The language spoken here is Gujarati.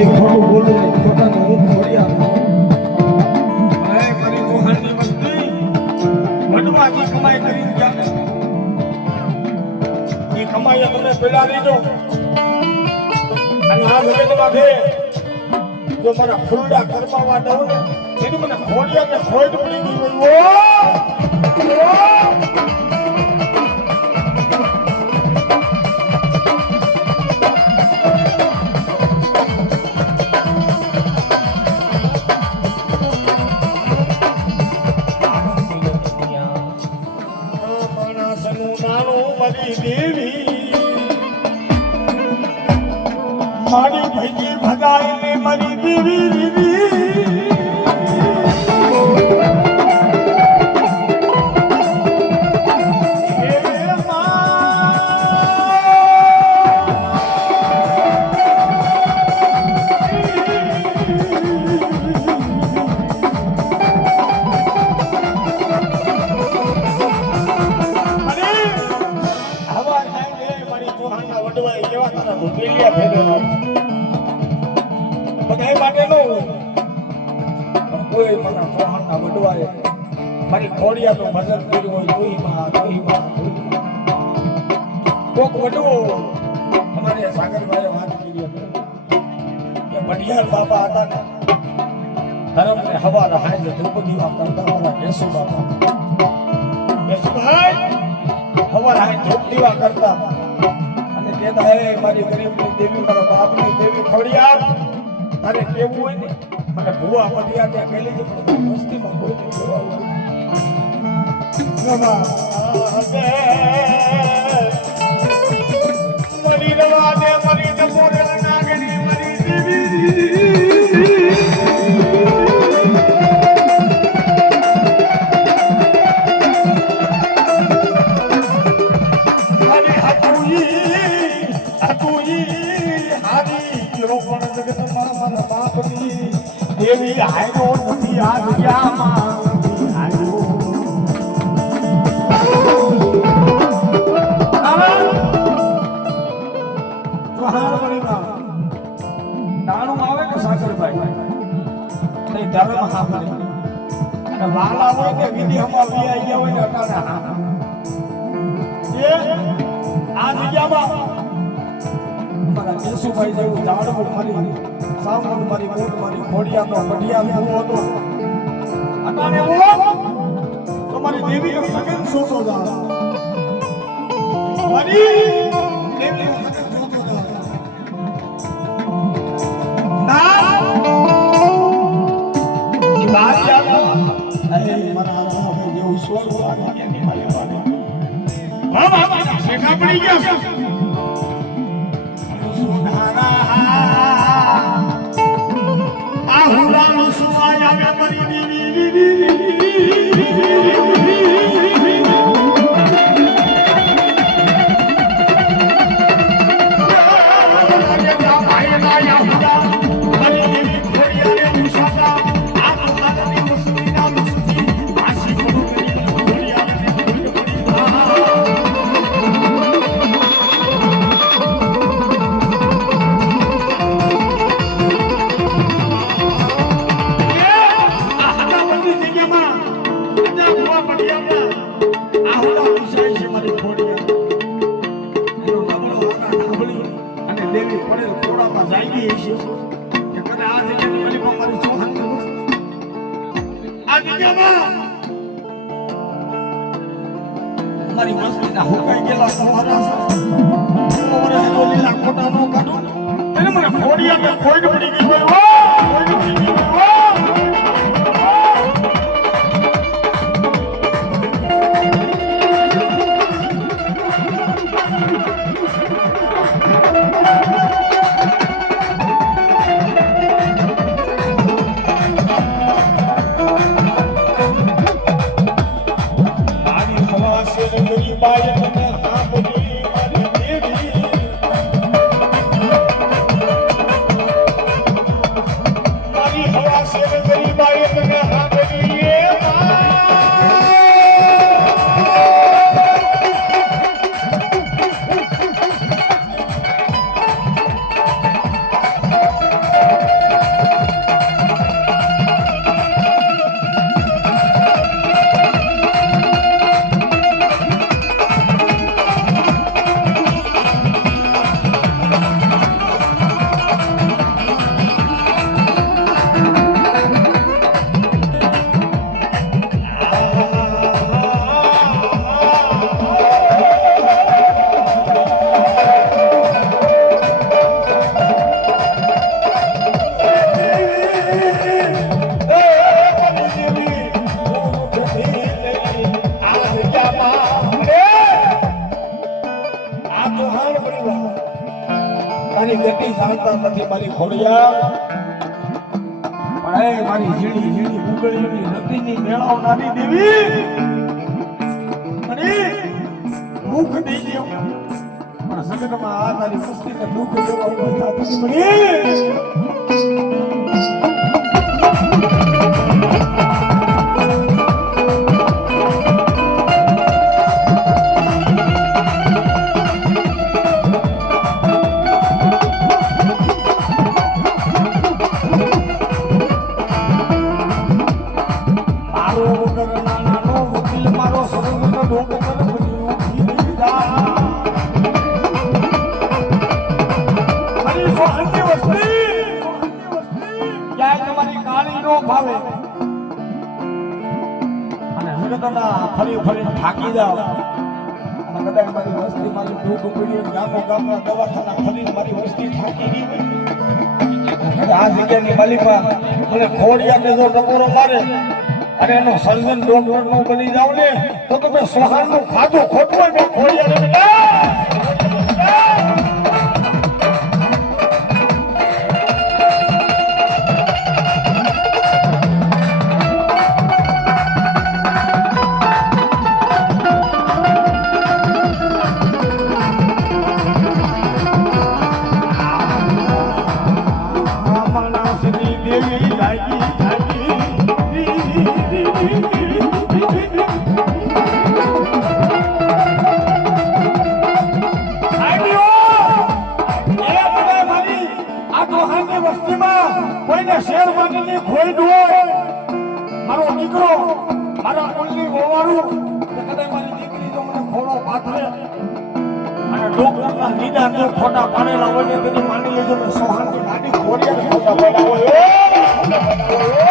ખાલી ખોટું બોલું નહીં, ખોટાનું હું ખોડિયા મારી ચૌહાણની વસ્તી વડવાજી કમાઈ કરીને જાને એ કમાઈ તમે પેલા દેજો અને આ જગતમાં છે જો મારા ફૂલડા કરમાવા દઉં ને એનું મને ખોડિયા ને ખોટ પડી ગઈ હોય મારી ભૈજી ભગાઈ ને મારી દેવી દીદી બધાય માટે નો કોઈ મને ચૌહાણના વડવાએ મારી ખોડિયાનું ભજન કર્યું હોય તોય માં કોક વડવો અમારે સાગરભાઈએ વાત કરી હતી કે બઢિયાર બાપા હતા ને ધર્મને હવાર હાજ ધૂપ દીવા કરતા મારા કેશુ બાપા કેશુભાઈ હવાર હાજ ધૂપ દીવા કરતા અને કહેતા હે મારી ગરીબની દેવી મારા બાપની દેવી ખોડિયાર તારે કેવું હોય ને મને ભૂવા પટિયા ત્યાં કેલી છે પણ મસ્તીમાં કોઈ નહીં જોવા મરી રવા દે મરી ડબોરે નાગણી મરી દેવી દેવી આયો નથી આ જગ્યામાં નાણું આવે ને સાગરભાઈ ધર્મ સાંભળે અને વાલા હોય કે વિધિમાં આવી ગયા હોય ને અટાણે આ જગ્યામાં અમારા કેશુભાઈ જેવું ઝાડવું મારી સામું મારી મોટ મારી ખોડિયાનો બઢિયા ભૂવો હતો અટાણે તો મારી દેવીનો સગન સોસો જા મારી દેવીનો સગન સોસો જા ના બારિયા અરે મારા ભાઈ જેવું સ્વર્ગ આવી ગયા મારી બાને મામા શેખા પડી ગયા મારી મસ્તીના હુકાઈ ગયેલા તમારા ઓરે લીલા ખોટા નો કાઢો એને મને ખોડિયા ખોઈડ પડી ગઈ હોય ખોઈડ પડી ગઈ હોય બેટી જાણતા નથી મારી ખોડિયા પણ એ મારી ઝીણી ઝીણી ઉગળીની રતિની મેળવનારી દેવી અને મુખ દઈ ગયો પણ સગનમાં આ તારી મુસ્તીને દુઃખ દેવા ઉભા થતી પડી ફરી ફરી થાકી જાવ અને કદાચ મારી વસ્તી મારી દુઃખ ઉપડી ગામો ગામના દવાખાના ફરી મારી વસ્તી થાકી ગઈ આ જગ્યાની માલિકા મને ખોડિયાને જો ટકોરો મારે અને એનો સર્જન ડોક્ટર નો બની જાવ ને તો તમે સોહાનનું ખાધું ખોટું મેં ખોડિયાને મારો દીકરો મારા કુળની હોવાનું કદાચ મારી દીકરી તો મને ખોળો પાથરે અને ડોક્ટરના નિદાન જો ખોટા પાડેલા હોય ને તેની માની લેજો ને સોહાનની ગાડી ખોડિયાને ખોટા પાડ્યા હોય